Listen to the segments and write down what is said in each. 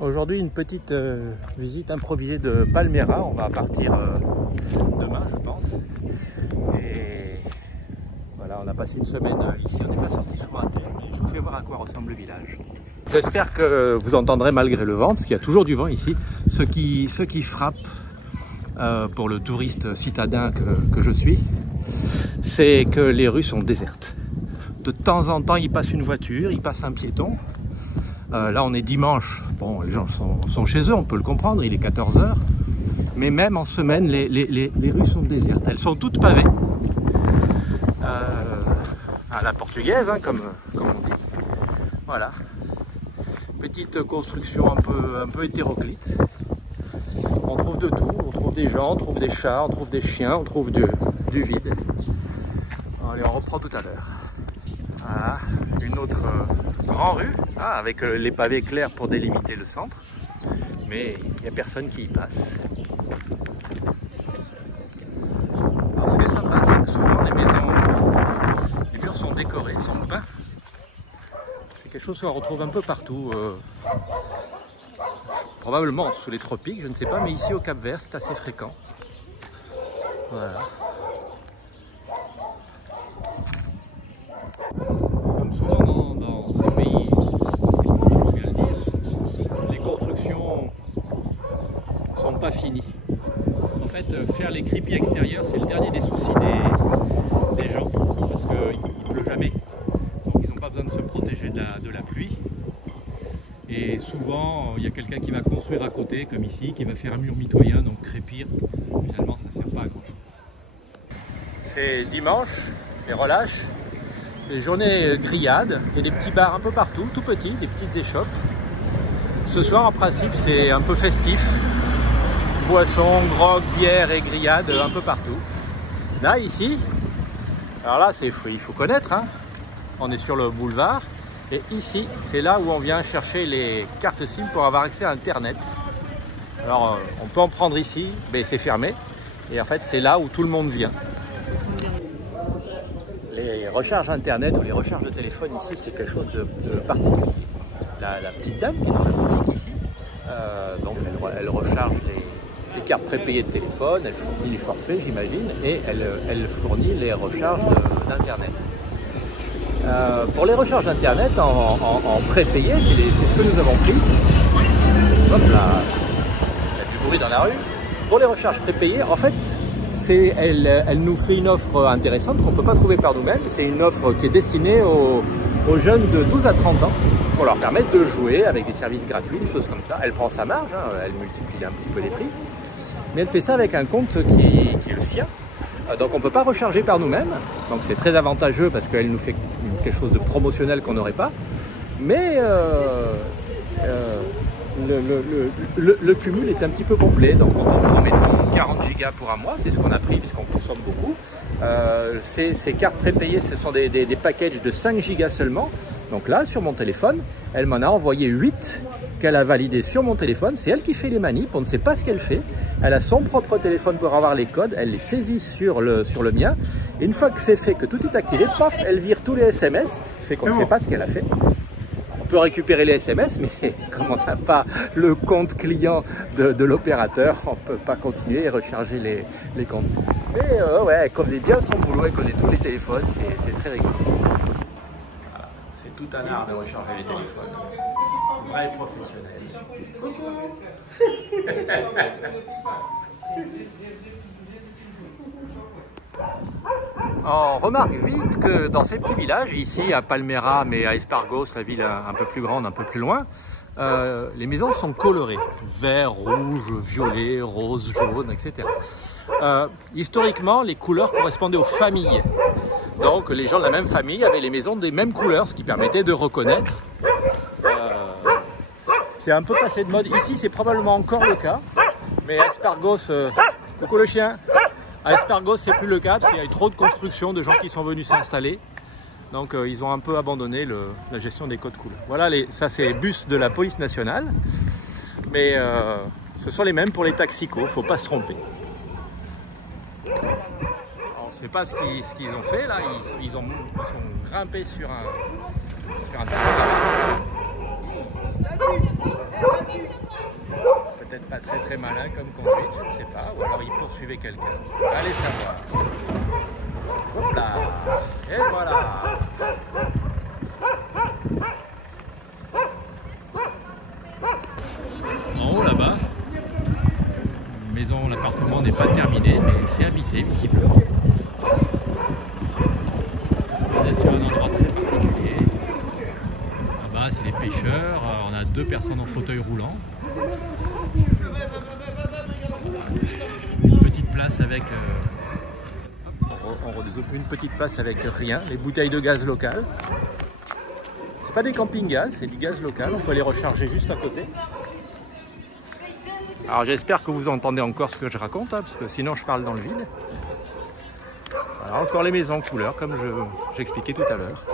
Aujourd'hui, une petite visite improvisée de Palmera. On va partir demain, je pense. Et voilà, on a passé une semaine ici. On n'est pas sorti souvent à terre, mais je vous fais voir à quoi ressemble le village. J'espère que vous entendrez malgré le vent, parce qu'il y a toujours du vent ici. Ce qui frappe pour le touriste citadin que je suis, c'est que les rues sont désertes. De temps en temps, il passe une voiture, il passe un piéton. Là, on est dimanche. Bon, les gens sont chez eux, on peut le comprendre, il est 14 h. Mais même en semaine, les rues sont désertes. Elles sont toutes pavées. À la portugaise, hein, comme on dit. Voilà. Petite construction un peu hétéroclite. On trouve de tout. On trouve des gens, on trouve des chats, on trouve des chiens, on trouve du vide. Allez, on reprend tout à l'heure. Voilà, une autre grande rue, avec les pavés clairs pour délimiter le centre, mais il n'y a personne qui y passe. Alors ce qui est sympa, c'est que souvent les murs sont décorés, sont peints. C'est quelque chose qu'on retrouve un peu partout, probablement sous les tropiques, je ne sais pas, mais ici au Cap-Vert c'est assez fréquent. Voilà. Comme souvent dans ces pays, les constructions ne sont pas finies. En fait, faire les crépis extérieurs, c'est le dernier des soucis des gens, parce qu'il ne pleut jamais. Donc ils n'ont pas besoin de se protéger de la pluie. Et souvent, il y a quelqu'un qui va construire à côté, comme ici, qui va faire un mur mitoyen, donc crépir. Finalement, ça ne sert pas à grand chose. C'est dimanche, c'est relâche. Les journées grillades, il y a des petits bars un peu partout, tout petits, des petites échoppes. Ce soir, en principe, c'est un peu festif. Boissons, grog, bière et grillades un peu partout. Là, ici, alors là, il faut connaître, hein. On est sur le boulevard. Et ici, c'est là où on vient chercher les cartes SIM pour avoir accès à Internet. Alors, on peut en prendre ici, mais c'est fermé. Et en fait, c'est là où tout le monde vient. Les recharges internet ou les recharges de téléphone ici, c'est quelque chose de particulier. La petite dame qui est dans la boutique ici, donc elle recharge les cartes prépayées de téléphone, elle fournit les forfaits, j'imagine, et elle fournit les recharges d'internet. Pour les recharges d'internet en prépayé, c'est ce que nous avons pris. Hop là, il y a du bruit dans la rue. Pour les recharges prépayées, en fait, elle nous fait une offre intéressante qu'on ne peut pas trouver par nous-mêmes. C'est une offre qui est destinée aux jeunes de 12 à 30 ans pour leur permettre de jouer avec des services gratuits, des choses comme ça. Elle prend sa marge, hein, elle multiplie un petit peu les prix, mais elle fait ça avec un compte qui est le sien. Donc on ne peut pas recharger par nous-mêmes, donc c'est très avantageux parce qu'elle nous fait quelque chose de promotionnel qu'on n'aurait pas. Mais le cumul est un petit peu complet, donc on prend mettons 40 gigas pour un mois, c'est ce qu'on a pris puisqu'on consomme beaucoup. Ces cartes prépayées, ce sont des packages de 5 gigas seulement. Donc là, sur mon téléphone, elle m'en a envoyé 8 qu'elle a validé sur mon téléphone. C'est elle qui fait les manips, on ne sait pas ce qu'elle fait. Elle a son propre téléphone pour avoir les codes, elle les saisit sur le mien. Et une fois que c'est fait, que tout est activé, paf, elle vire tous les SMS, ce fait qu'on ne sait pas ce qu'elle a fait. On peut récupérer les SMS, mais comme on n'a pas le compte client de l'opérateur, on ne peut pas continuer et recharger les comptes. Mais ouais, elle connaît bien son boulot, elle connaît tous les téléphones, c'est très rigolo. Voilà, c'est tout un art de recharger les téléphones. Vrai professionnel. Coucou. On remarque vite que dans ces petits villages, ici à Palmera, mais à Espargos, la ville un peu plus grande, un peu plus loin, les maisons sont colorées. Vert, rouge, violet, rose, jaune, etc. Historiquement, les couleurs correspondaient aux familles. Donc les gens de la même famille avaient les maisons des mêmes couleurs, ce qui permettait de reconnaître. C'est un peu passé de mode. Ici, c'est probablement encore le cas. Mais à Espargos, coucou le chien. À Espargos, c'est plus le cas parce qu'il y a eu trop de construction, de gens qui sont venus s'installer. Donc, ils ont un peu abandonné la gestion des codes couleurs. Voilà, ça c'est les bus de la police nationale. Mais ce sont les mêmes pour les taxicos, il ne faut pas se tromper. On ne sait pas ce qu'ils ont fait là. Ils sont grimpés sur un terrain. malin comme conduite, je ne sais pas, ou alors il poursuivait quelqu'un. Allez savoir. Hop là, et voilà. En haut là-bas, maison, l'appartement n'est pas terminé, mais c'est habité visiblement. On est sur un endroit très particulier. Là-bas, c'est les pêcheurs. On a 2 personnes en fauteuil roulant. Une petite place avec une petite place avec rien, les bouteilles de gaz local. C'est pas des camping-gaz, c'est du gaz local. On peut les recharger juste à côté. Alors j'espère que vous entendez encore ce que je raconte, hein, parce que sinon je parle dans le vide. Voilà, encore les maisons couleurs, comme j'expliquais tout à l'heure.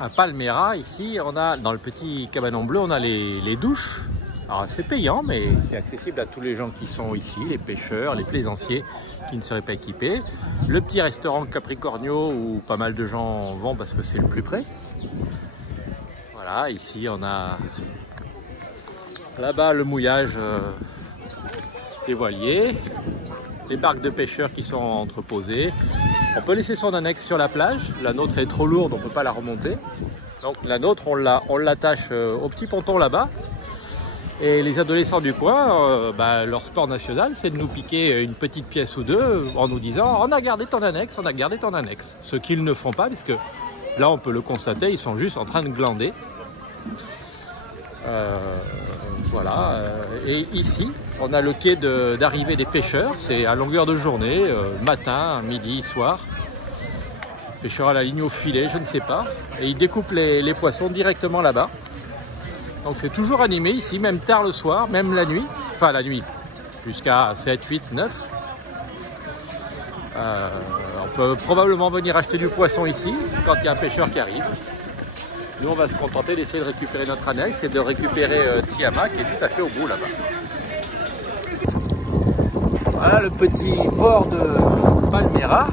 À Palmera, ici, on a dans le petit cabanon bleu, on a les douches. Alors c'est payant, mais c'est accessible à tous les gens qui sont ici, les pêcheurs, les plaisanciers qui ne seraient pas équipés. Le petit restaurant Capricornio où pas mal de gens vont parce que c'est le plus près. Voilà, ici on a là-bas le mouillage des voiliers, les barques de pêcheurs qui sont entreposées. On peut laisser son annexe sur la plage. La nôtre est trop lourde, on ne peut pas la remonter. Donc la nôtre, on l'attache au petit ponton là-bas. Et les adolescents du coin, leur sport national, c'est de nous piquer une petite pièce ou deux en nous disant « on a gardé ton annexe, on a gardé ton annexe ». Ce qu'ils ne font pas, puisque là on peut le constater, ils sont juste en train de glander. Voilà. Et ici, on a le quai d'arrivée des pêcheurs. C'est à longueur de journée, matin, midi, soir. Pêcheurs à la ligne au filet, je ne sais pas. Et ils découpent les poissons directement là-bas. Donc c'est toujours animé ici, même tard le soir, même la nuit. Enfin la nuit, jusqu'à 7, 8, 9. On peut probablement venir acheter du poisson ici, quand il y a un pêcheur qui arrive. Nous on va se contenter d'essayer de récupérer notre annexe et de récupérer Tiama qui est tout à fait au bout là-bas. Voilà le petit port de Palmera.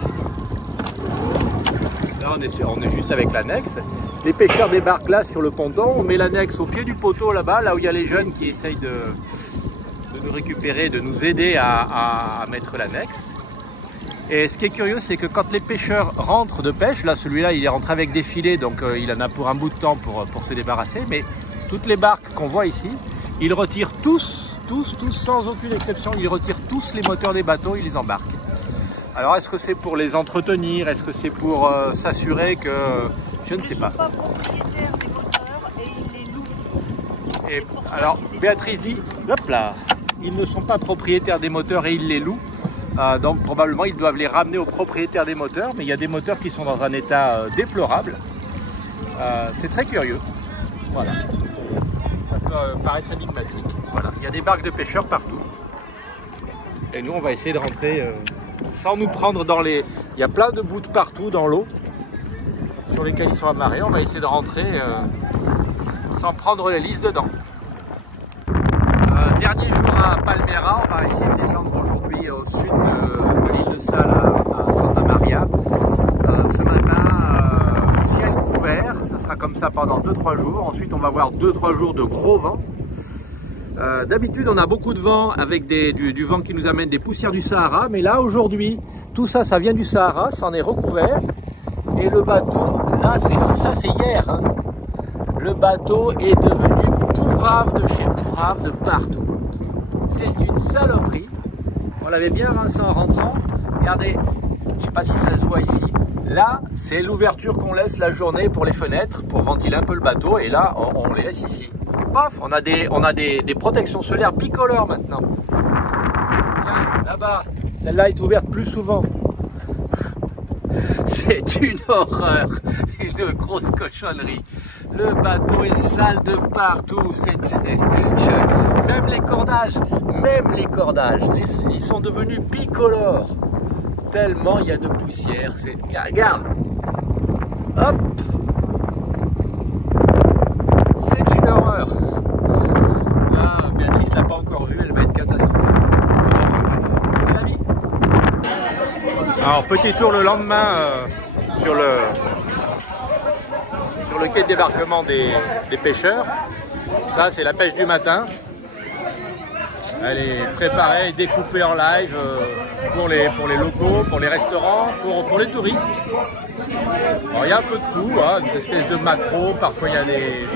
Là on est juste avec l'annexe. Les pêcheurs débarquent là sur le ponton, on met l'annexe au pied du poteau là-bas, là où il y a les jeunes qui essayent de nous récupérer, de nous aider à mettre l'annexe. Et ce qui est curieux, c'est que quand les pêcheurs rentrent de pêche, là celui-là il est rentré avec des filets, donc il en a pour un bout de temps pour se débarrasser, mais toutes les barques qu'on voit ici, ils retirent tous, sans aucune exception, ils retirent tous les moteurs des bateaux, ils les embarquent. Alors est-ce que c'est pour les entretenir, est-ce que c'est pour s'assurer que... Je ne sais pas. Ils ne sont pas propriétaires des moteurs et ils les louent. Et alors Béatrice dit, hop là, ils ne sont pas propriétaires des moteurs et ils les louent. Donc probablement ils doivent les ramener aux propriétaires des moteurs, mais il y a des moteurs qui sont dans un état déplorable. C'est très curieux. Voilà. Ça peut paraître énigmatique. Voilà. Il y a des barques de pêcheurs partout. Et nous on va essayer de rentrer sans nous prendre dans les... Il y a plein de bouts partout dans l'eau sur lesquels ils sont amarrés. On va essayer de rentrer sans prendre l'hélice dedans. Dernier jour à Palmera, on va essayer de descendre aujourd'hui au sud de l'île de Sal à Santa Maria. Ce matin, ciel couvert, ça sera comme ça pendant 2-3 jours. Ensuite, on va avoir 2-3 jours de gros vent. D'habitude, on a beaucoup de vent avec du vent qui nous amène des poussières du Sahara. Mais là, aujourd'hui, tout ça, ça vient du Sahara, ça en est recouvert. Et le bateau, là, ça c'est hier, hein. Le bateau est devenu pourrave de chez pourrave de partout. C'est une saloperie. On l'avait bien rincé en rentrant. Regardez, je ne sais pas si ça se voit ici. Là, c'est l'ouverture qu'on laisse la journée pour les fenêtres, pour ventiler un peu le bateau. Et là, on les laisse ici. Paf, on a des protections solaires bicolores maintenant. Tiens, là-bas, celle-là est ouverte plus souvent. C'est une horreur, une grosse cochonnerie. Le bateau est sale de partout. Même les cordages, ils sont devenus bicolores. Tellement il y a de poussière. Regarde, hop, c'est une horreur. Là, Béatrice l'a pas encore vu, elle va être catastrophique. C'est la vie. Alors petit tour le lendemain sur le quai de débarquement des pêcheurs. Ça c'est la pêche du matin. Elle est préparée et découpée en live pour les locaux, pour les restaurants, pour les touristes. Alors, il y a un peu de tout, hein, une espèce de maquereau, parfois il y a des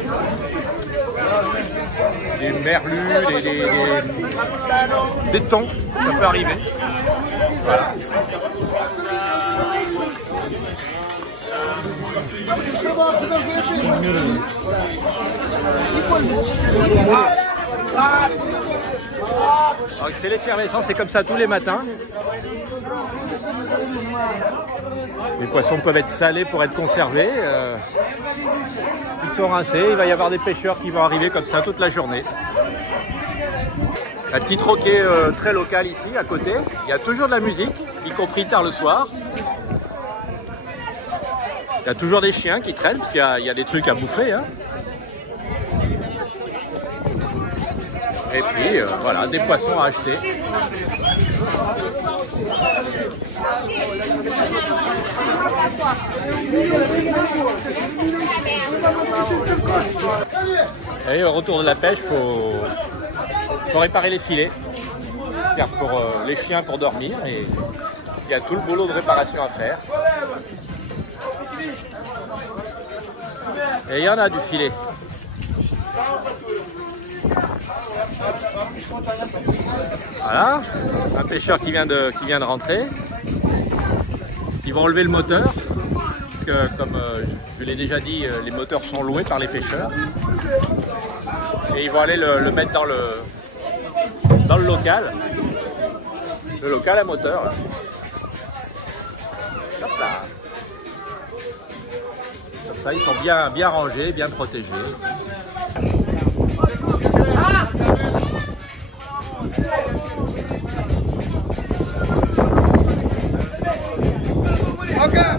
merlus, des thons, ça peut arriver. Voilà. C'est l'effervescence, c'est comme ça tous les matins. Les poissons peuvent être salés pour être conservés. Ils sont rincés, il va y avoir des pêcheurs qui vont arriver comme ça toute la journée. Un petit troquet très local ici, à côté. Il y a toujours de la musique, y compris tard le soir. Il y a toujours des chiens qui traînent, parce qu'il y a des trucs à bouffer. Hein. Et puis, voilà, des poissons à acheter. Et au retour de la pêche, faut réparer les filets. C'est pour les chiens pour dormir. Et il y a tout le boulot de réparation à faire. Et il y en a du filet. Voilà, un pêcheur qui vient de rentrer. Ils vont enlever le moteur, parce que comme je l'ai déjà dit, les moteurs sont loués par les pêcheurs. Et ils vont aller le mettre dans le local. Le local à moteur. Là. Hop là. Comme ça, ils sont bien rangés, bien protégés. Okay.